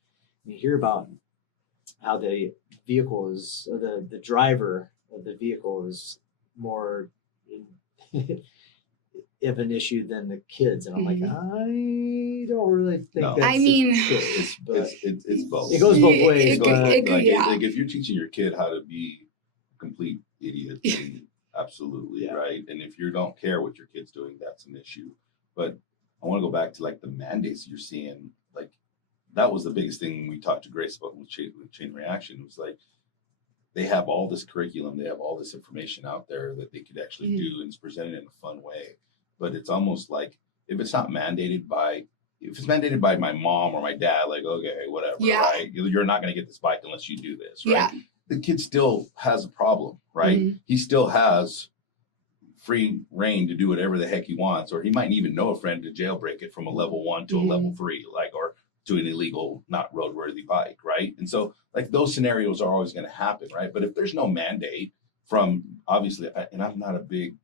you hear about how the vehicle is, or the driver of the vehicle is more of an issue than the kids, and I'm like, I don't really think that's the case, but it's both. It goes both ways. Like if you're teaching your kid how to be a complete idiot, then absolutely, right? And if you don't care what your kid's doing, that's an issue. But I want to go back to like the mandates you're seeing. Like that was the biggest thing we talked to Grace about with chain reaction. It was like they have all this curriculum, they have all this information out there that they could actually do, and it's presented in a fun way. But it's almost like if it's mandated by my mom or my dad, like, okay, whatever, right? You're not going to get this bike unless you do this, right? Yeah. The kid still has a problem, right? He still has free reign to do whatever the heck he wants, or he might even know a friend to jailbreak it from a level 1 to a level 3, or to an illegal, not roadworthy bike, right? And so like those scenarios are always going to happen, right? But if there's no mandate from, obviously, and I'm not a big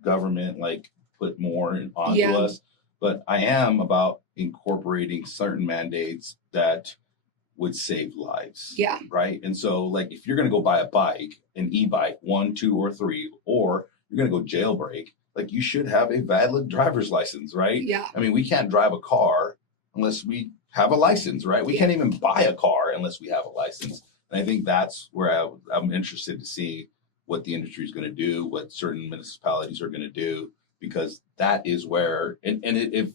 government, put more onto us, but I am about incorporating certain mandates that would save lives. Yeah. Right. And so if you're going to go buy a bike, an e-bike, 1, 2, or 3, or you're going to go jailbreak, you should have a valid driver's license, right? Yeah. I mean, we can't drive a car unless we have a license, right? We can't even buy a car unless we have a license. And I think that's where I'm interested to see what the industry is going to do, what certain municipalities are going to do, because that is where, if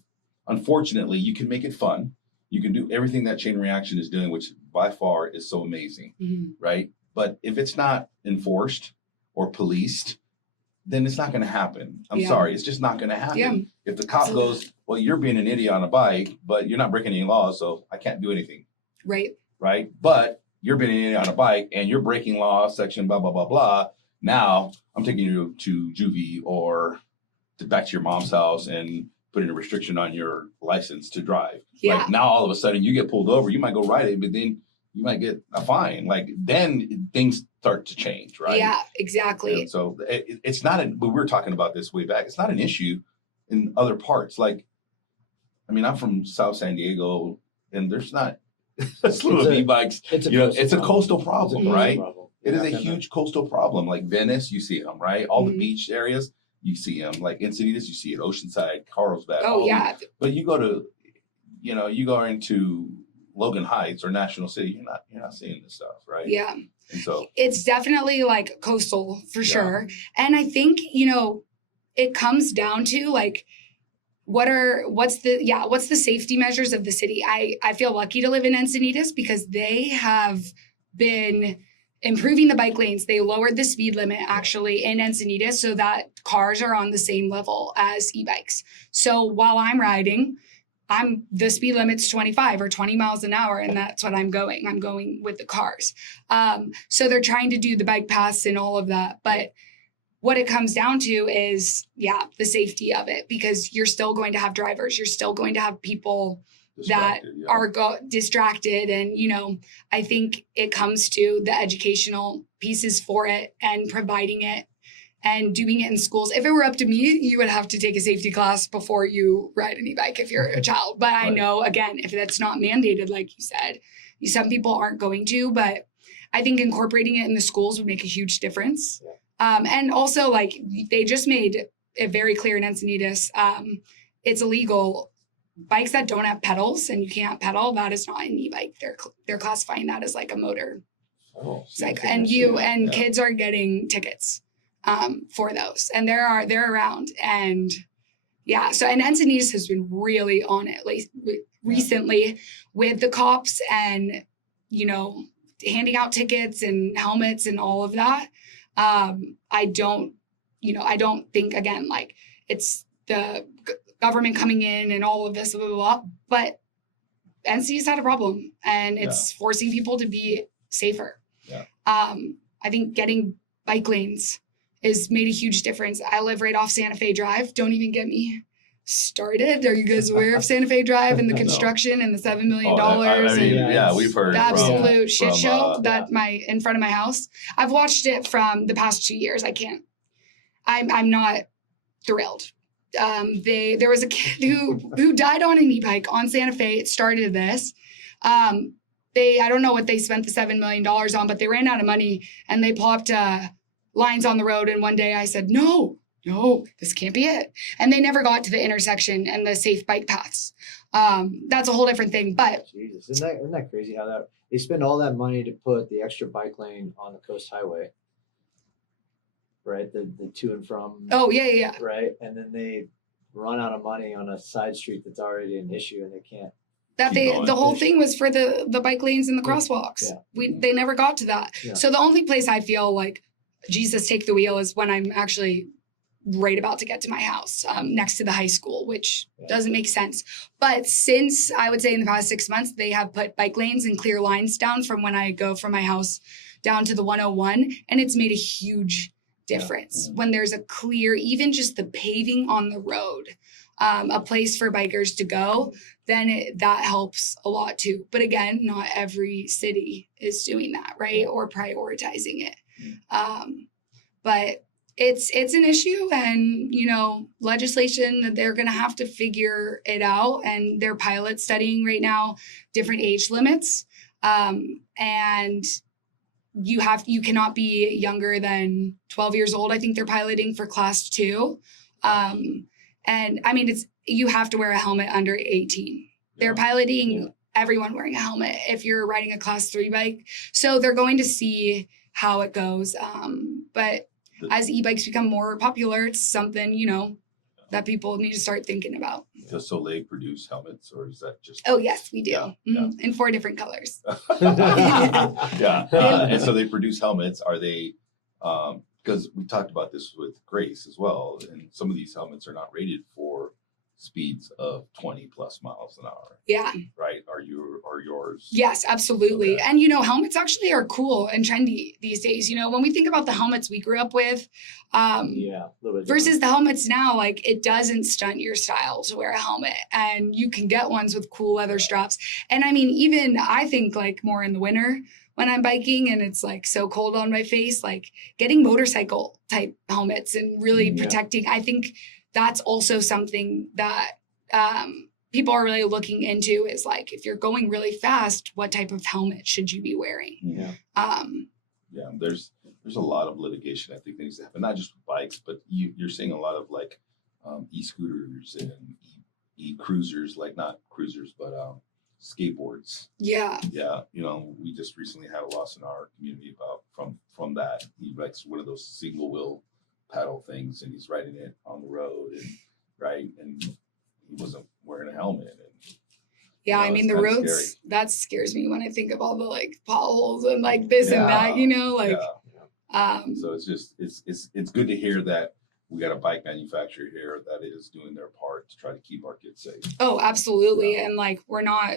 unfortunately you can make it fun, you can do everything that chain reaction is doing, which by far is so amazing, right? But if it's not enforced or policed then it's not going to happen. I'm Yeah. sorry. It's just not going to happen. Yeah. If the cop Absolutely. goes, well, you're being an idiot on a bike, but you're not breaking any laws, so I can't do anything. Right. Right. But you're being an idiot on a bike and you're breaking law section, blah, blah, blah, blah. Now I'm taking you to juvie or back to your mom's house and putting a restriction on your license to drive. Yeah. Like now all of a sudden you get pulled over, you might go ride it, but then you might get a fine. Like then things start to change, right? Yeah, exactly. And so it's not, we were talking about this way back. It's not an issue in other parts. Like, I mean, I'm from South San Diego and there's not a slew of e-bikes. It's a coastal problem, right? It is a huge coastal problem. Like Venice, you see them, right? All the beach areas, you see them. Like Encinitas, you see it. Oceanside, Carlsbad. Oh, yeah. But you go to, you go into Logan Heights or National City, you're not seeing this stuff, right? Yeah. And so it's definitely like coastal for sure. And I think, it comes down to like, what's the safety measures of the city? I feel lucky to live in Encinitas because they have been improving the bike lanes. They lowered the speed limit actually in Encinitas so that cars are on the same level as e-bikes. So while I'm riding, the speed limit's 25 or 20 miles an hour, and that's what I'm going. I'm going with the cars. So they're trying to do the bike paths and all of that. But what it comes down to is, the safety of it, because you're still going to have drivers. You're still going to have people that are distracted. And, I think it comes to the educational pieces for it and providing it and doing it in schools. If it were up to me, you would have to take a safety class before you ride an e-bike if you're a child. But I know, again, if that's not mandated, like you said, some people aren't going to, but I think incorporating it in the schools would make a huge difference. And also, like, they just made it very clear in Encinitas, it's illegal. Bikes that don't have pedals and you can't pedal, that is not an e-bike. They're classifying that as like a motor cycle. And kids are getting tickets for those. And they're around. And so and Encinitas has been really on it recently with the cops and, handing out tickets and helmets and all of that. I don't think, again, like it's the government coming in and all of this, blah, blah, blah, but NC's had a problem and it's forcing people to be safer. Yeah. I think getting bike lanes has made a huge difference. I live right off Santa Fe Drive. Don't even get me started. Are you guys aware of Santa Fe Drive and the construction and the $7 million? We've heard the absolute shit show that in front of my house. I've watched it from the past 2 years. I'm not thrilled. There was a kid who died on an e-bike on Santa Fe. It started this. I don't know what they spent the $7 million on, but they ran out of money and they plopped lines on the road. And one day I said, no, this can't be it. And they never got to the intersection and the safe bike paths. That's a whole different thing. But Jesus, isn't that crazy how they spend all that money to put the extra bike lane on the Coast Highway, right? The to and from. Oh yeah. Right, and then they run out of money on a side street that's already an issue, and they can't. The whole thing was for the bike lanes and the crosswalks. Yeah. They never got to that. Yeah. So the only place I feel like Jesus take the wheel is when I'm actually right about to get to my house next to the high school, which doesn't make sense. But since I would say in the past 6 months, they have put bike lanes and clear lines down from when I go from my house down to the 101. And it's made a huge difference when there's a clear, even just the paving on the road, a place for bikers to go, then that helps a lot too. But again, not every city is doing that, right? Or prioritizing it. But it's an issue, and legislation that they're going to have to figure it out, and they're pilot studying right now different age limits, and you cannot be younger than 12 years old. I think they're piloting for class 2, and I mean you have to wear a helmet under 18. They're piloting everyone wearing a helmet if you're riding a class 3 bike, so they're going to see how it goes, but as e-bikes become more popular, it's something, that people need to start thinking about. Does Soleil produce helmets, or is that just... Oh, yes, we do. In 4 different colors. And so they produce helmets. Are they because we talked about this with Grace as well, and some of these helmets are not rated for speeds of 20 plus miles an hour. Yeah. Right? Are yours? Yes, absolutely. Okay. And, helmets actually are cool and trendy these days. When we think about the helmets we grew up with, Yeah, a little bit versus the helmets now, like it doesn't stunt your style to wear a helmet, and you can get ones with cool leather straps. And I mean, even I think like more in the winter when I'm biking and it's like so cold on my face, like getting motorcycle type helmets and really protecting, I think that's also something that people are really looking into, is like, if you're going really fast, what type of helmet should you be wearing? Yeah. Yeah, there's a lot of litigation, I think, that needs to happen, not just with bikes, but you're seeing a lot of like e-scooters and e-cruisers, like not cruisers, but skateboards. Yeah. Yeah, we just recently had a loss in our community about from that. He likes one of those single wheel paddle things, and he's riding it on the road, and he wasn't wearing a helmet. And yeah, I mean, the roads, scary. That scares me when I think of all the like potholes and like this and that, so it's just it's good to hear that we got a bike manufacturer here that is doing their part to try to keep our kids safe. Oh, absolutely. And like, we're not,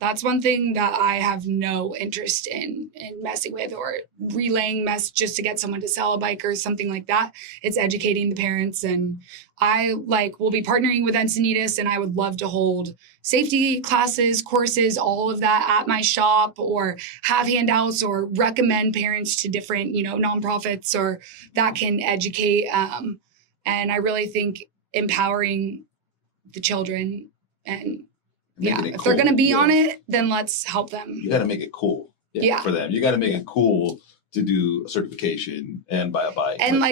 that's one thing that I have no interest in messing with or relaying mess just to get someone to sell a bike or something like that. It's educating the parents. And I will be partnering with Encinitas, and I would love to hold safety classes, courses, all of that at my shop, or have handouts or recommend parents to different, nonprofits or that can educate. And I really think empowering the children, and if they're going to be on it, then let's help them. You got to make it cool for them. You got to make it cool to do a certification and buy a bike. And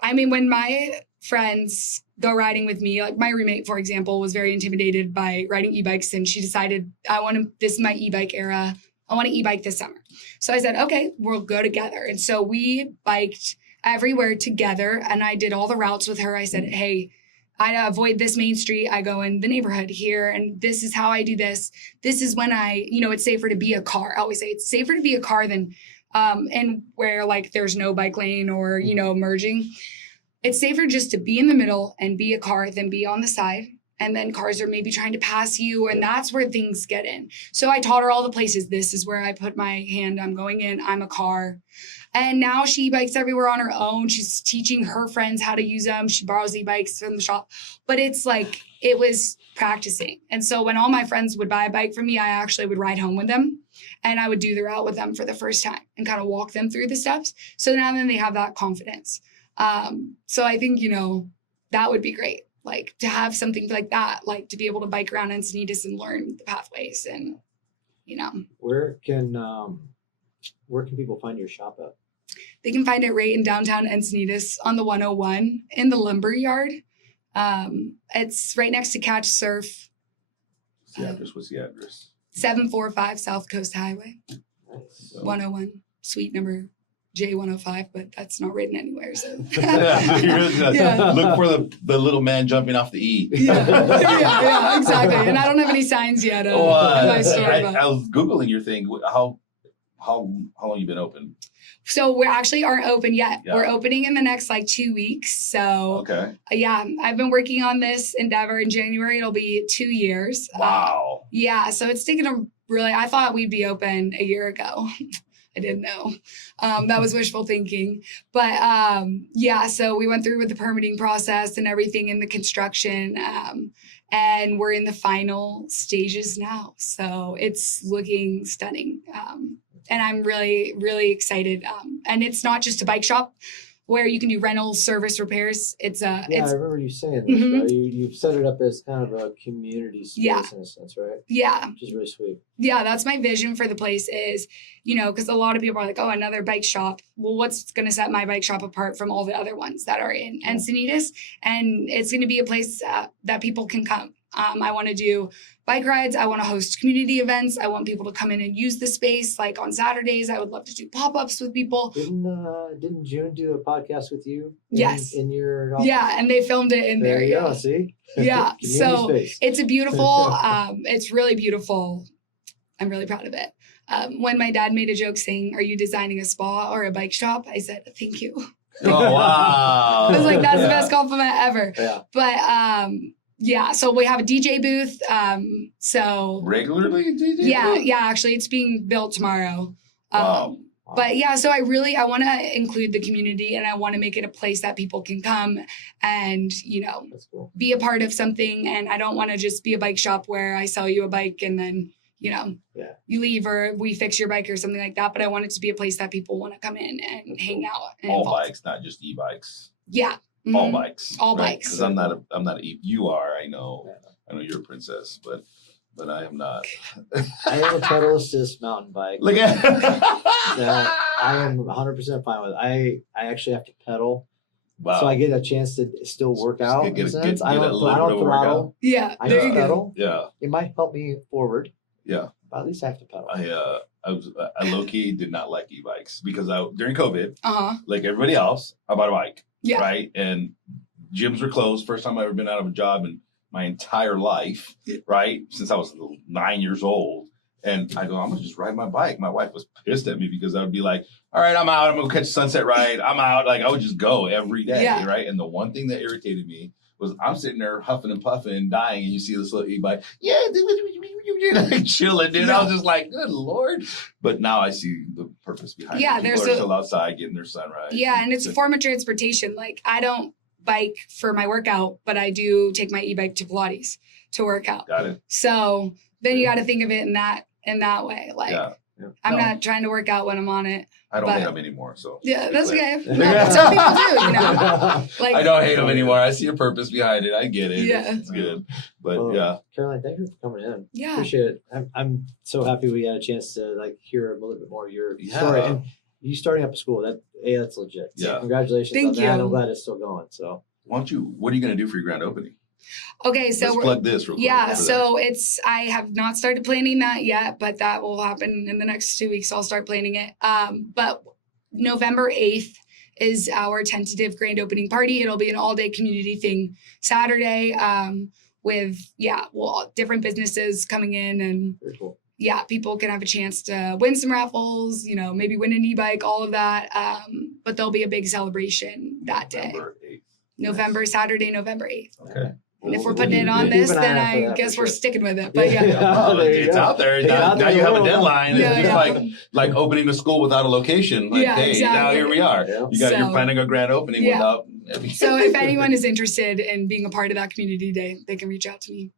I mean, when my friends go riding with me, like my roommate, for example, was very intimidated by riding e-bikes, and she decided, this is my e-bike era. I want to e-bike this summer. So I said, okay, we'll go together. And so we biked everywhere together, and I did all the routes with her. I said, hey, I avoid this main street. I go in the neighborhood here, and this is how I do this. This is when it's safer to be a car. I always say it's safer to be a car than, and where like there's no bike lane or, merging. It's safer just to be in the middle and be a car than be on the side. And then cars are maybe trying to pass you, and that's where things get in. So I taught her all the places. This is where I put my hand. I'm going in. I'm a car. And now she bikes everywhere on her own. She's teaching her friends how to use them. She borrows e-bikes from the shop. But it's like, it was practicing. And so when all my friends would buy a bike from me, I actually would ride home with them. And I would do the route with them for the first time and kind of walk them through the steps. So now then they have that confidence. So I think, that would be great. Like to have something like that, like to be able to bike around Encinitas and learn the pathways and, Where can people find your shop at? They can find it right in downtown Encinitas on the 101 in the lumber yard. It's right next to Catch Surf. What's the address? 745 South Coast Highway. Nice. 101, suite number J105, but that's not written anywhere. So Look for the little man jumping off the E. Yeah, exactly. And I don't have any signs yet. In my store, I was Googling your thing. How long you been open? So we actually aren't open yet. Yeah. We're opening in the next 2 weeks. So I've been working on this endeavor. In January, it'll be 2 years. Wow. So it's taken I thought we'd be open a year ago. I didn't know. That was wishful thinking. But so we went through with the permitting process and everything in the construction. And we're in the final stages now. So it's looking stunning. And I'm really, really excited. And it's not just a bike shop where you can do rentals, service, repairs. I remember you saying this, right? You've set it up as kind of a community space in a sense, right? Yeah. Which is really sweet. Yeah, that's my vision for the place is, because a lot of people are like, oh, another bike shop. Well, what's going to set my bike shop apart from all the other ones that are in Encinitas? And it's going to be a place that people can come. I want to do bike rides. I want to host community events. I want people to come in and use the space. Like on Saturdays, I would love to do pop-ups with people. Didn't June do a podcast with you? Yes. In your office? Yeah, and they filmed it in there. There you go, see? Yeah, so space. It's a beautiful, it's really beautiful. I'm really proud of it. When my dad made a joke saying, are you designing a spa or a bike shop? I said, thank you. Oh, wow. I was like, that's the best compliment ever. Yeah. But yeah, so we have a DJ booth. So Regularly, DJ? yeah, actually it's being built tomorrow. Wow. But yeah, so I want to include the community, and I want to make it a place that people can come and, you know, That's cool. be a part of something. And I don't want to just be a bike shop where I sell you a bike and then, you know, you leave or we fix your bike or something like that. But I want it to be a place that people want to come in and hang out. And All involve. bikes, not just e-bikes. Yeah. All Mhm. bikes. All right? bikes. Because I'm not you are, I know you're a princess, but I am not. I am a pedal assist mountain bike. Look at that I am 100% fine with. I actually have to pedal, wow. so I get a chance to still work out. Get in a sense. I a don't little bit of throttle. Yeah. I There just you go. pedal. Yeah. It might help me forward. Yeah. But at least I have to pedal. I low key did not like e-bikes because during COVID, Uh-huh. like everybody else, I bought a bike. Yeah. Right. And gyms were closed. First time I ever been out of a job in my entire life. Right. Since I was 9 years old. And I go, I'm gonna just ride my bike. My wife was pissed at me because I would be like, all right, I'm out. I'm gonna catch a sunset ride. I'm out. Like I would just go every day. Yeah. Right. And the one thing that irritated me was I'm sitting there huffing and puffing, dying, and you see this little e-bike, like chilling, dude. I was just like, good Lord. But now I see the purpose behind it. People are still outside getting their sunrise. Yeah, and it's a form of transportation. Like I don't bike for my workout, but I do take my e-bike to Pilates to work out. Got it. So then you got to think of it in that way. Like I'm not trying to work out when I'm on it. I don't hate them anymore, so yeah, that's okay. No, some people do, you know. Like I don't hate them anymore. I see a purpose behind it. I get it. Yeah. It's good. But Well, Caroline, thank you for coming in. Yeah. Appreciate it. I'm so happy we had a chance to like hear a little bit more of your story. And you starting up a school, that's legit. So congratulations on that. I'm glad it's still going. So what are you gonna do for your grand opening? Okay, so let's plug this real quick. Yeah, so I have not started planning that yet, but that will happen in the next 2 weeks. So I'll start planning it. But November 8th is our tentative grand opening party. It'll be an all-day community thing Saturday with different businesses coming in and very cool. Yeah, people can have a chance to win some raffles, you know, maybe win an e-bike, all of that. But there'll be a big celebration that day. Saturday, November 8th. Okay. And if we're putting it on this, then I guess we're sticking with it. But it's out there. Now you have a deadline. Yeah, it's just like opening a school without a location. Like, hey, exactly. now here we are. Yeah. You're planning a grand opening without. So if anyone is interested in being a part of that community day, they can reach out to me.